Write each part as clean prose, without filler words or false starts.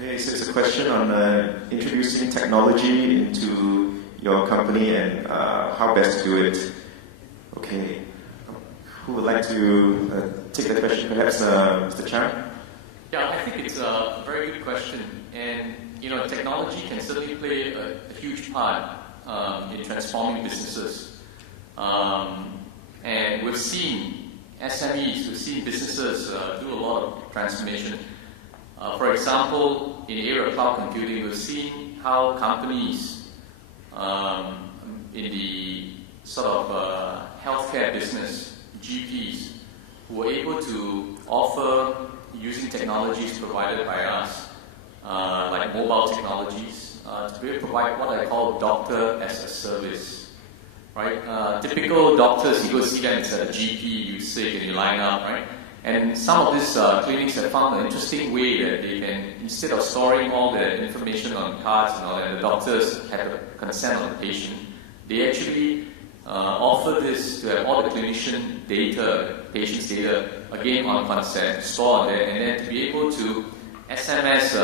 Okay, so it's a question on introducing technology into your company and how best to do it. Okay, who would like to take the question? Perhaps Mr. Chan? Yeah, I think it's a very good question, and technology can certainly play a huge part in transforming businesses. And we've seen SMEs, we've seen businesses do a lot of transformation. For example, in the area of cloud computing, we've seen how companies in the sort of healthcare business, GPs, who were able to offer, using technologies provided by us, like mobile technologies, to be able to provide what I call doctor as a service. Right? Typical doctors, you go see them, it's a GP, you sick and you line up, right? And some of these clinics have found an interesting way that they can, instead of storing all the information on cards and all that, the doctors have the consent of the patient, they actually offer this to have all the clinician data, patient's data, again on consent, store on there, and then to be able to SMS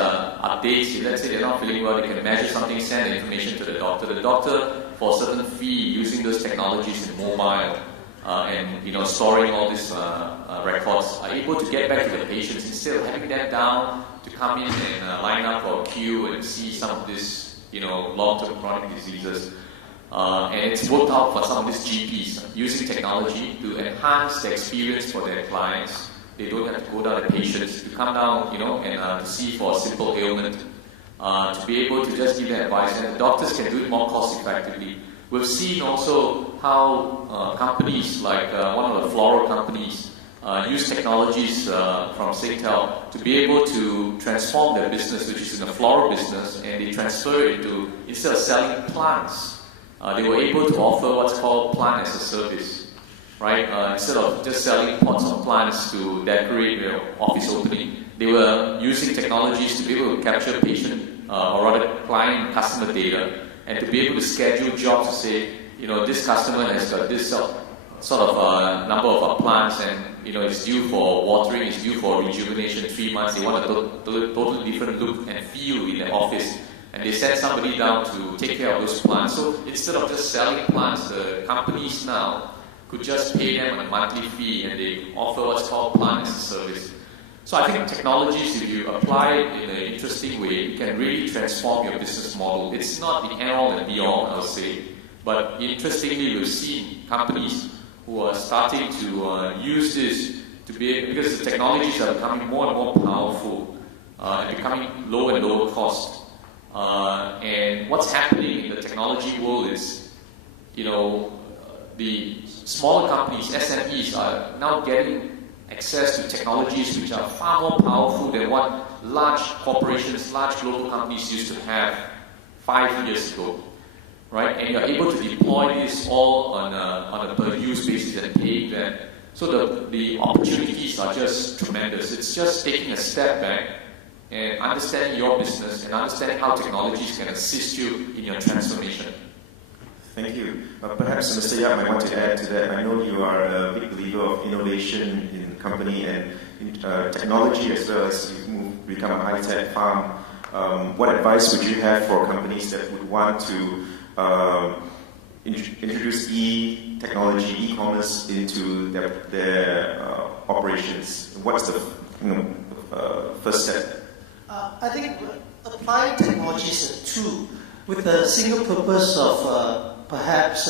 updates. Let's say they're not feeling well, they can measure something, send the information to the doctor. The doctor, for a certain fee, using those technologies in mobile, and storing all these records, are able to get back to the patients instead of having them down to come in and line up for a queue and see some of these long-term chronic diseases. And it's worked out for some of these GPs using technology to enhance the experience for their clients. They don't have to go down to patients to come down, and to see for a simple ailment, to be able to just give them advice, and the doctors can do it more cost-effectively. We've seen also how companies like one of the floral companies use technologies from Singtel to be able to transform their business, which is in the floral business, and they transfer it to, instead of selling plants, they were able to offer what's called plant as a service, right? Instead of just selling pots of plants to decorate their office opening, they were using technologies to be able to capture patient, or rather client customer data, and to be able to schedule jobs to say, this customer has got this sort of number of plants, and it's due for watering, it's due for rejuvenation, 3 months. They want a totally different look and feel in their office, and they send somebody down to take care of those plants. So instead of just selling plants, the companies now could just pay them a monthly fee, and they offer what's called plant as a service. So I think technologies, if you apply it in an interesting way, can really transform your business model. It's not the end-all and be-all, I would say, but interestingly, we've seen companies who are starting to use this to be, because the technologies are becoming more and more powerful and becoming lower and lower cost. And what's happening in the technology world is, the smaller companies, SMEs, are now getting access to technologies which are far more powerful than what large corporations, large global companies used to have 5 years ago, right? And you're able to deploy this all on a per-use basis and paying them. So the opportunities are just tremendous. It's just taking a step back and understanding your business and understanding how technologies can assist you in your transformation. Thank you. Perhaps Mr. Yap might want to add to that. I know you are a big believer of innovation in the company and in, technology, as well as you've become a high-tech farm. What advice would you have for companies that would want to introduce technology, e-commerce into their operations? What's the first step? I think applying technology is a tool with the single purpose of perhaps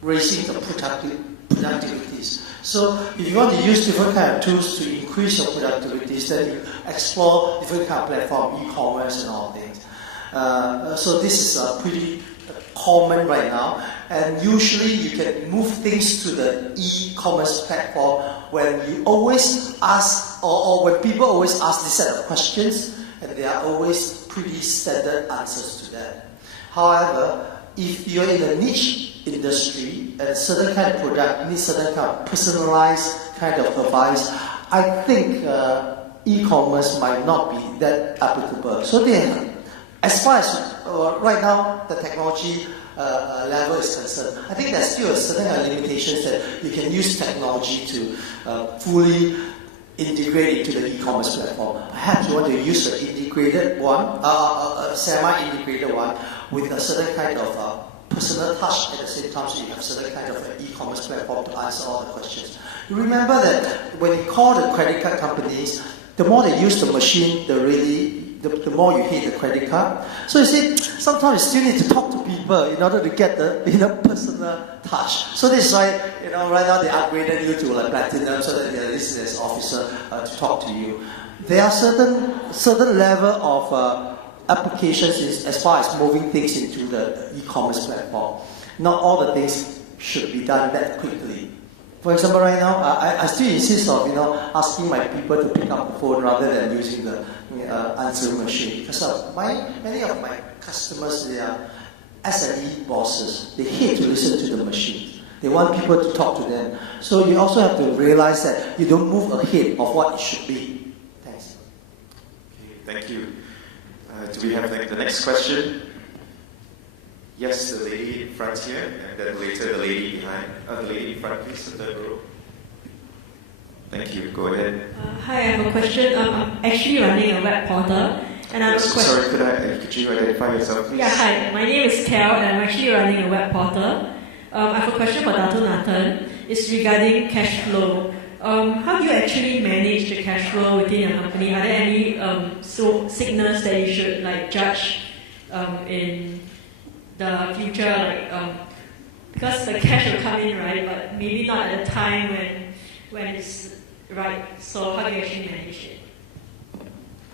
raising the productivities. So if you want to use different kind of tools to increase your productivities, then you explore different kind of platform, e-commerce and all things. So this is pretty common right now, and usually you can move things to the e-commerce platform when you always ask, or when people always ask this set of questions, and there are always pretty standard answers to that. However, if you're in a niche industry and a certain kind of product needs certain kind of personalized kind of advice, I think e-commerce might not be that applicable. So as far as right now the technology level is concerned, I think there's still a certain limitations that you can use technology to fully integrate into the e-commerce platform. Perhaps you want to use an integrated one, a semi-integrated one with a certain kind of personal touch at the same time, so you have certain kind of e-commerce platform to answer all the questions. You remember that when you call the credit card companies, the more they use the machine, the more you hate the credit card. So you see, sometimes you still need to talk to people in order to get the personal touch. So this is why right now they upgraded you to like platinum, so that there is this officer to talk to you. There are certain level of applications as far as moving things into the e-commerce platform. Not all the things should be done that quickly. For example, right now, I still insist of asking my people to pick up the phone rather than using the answering machine, because many of my customers, they are SME bosses. They hate to listen to the machine. They want people to talk to them. So you also have to realize that you don't move ahead of what it should be. Thanks. Okay, thank you. Do we have the next question? Yes, the lady in front here, and then later the lady behind. The lady in front, please, the third row. Thank you. Go ahead. Hi, I have a question. I'm actually running a web portal, and I have a question. Sorry, could you identify yourself, please? Yeah, hi. My name is Kel, and I'm actually running a web portal. I have a question for Dr. Nathan. It's regarding cash flow. How do you actually manage the cash flow within your company? Are there any signals that you should judge in the future, because the cash will come in, right? But maybe not at the time when it's right. So how do you actually manage it?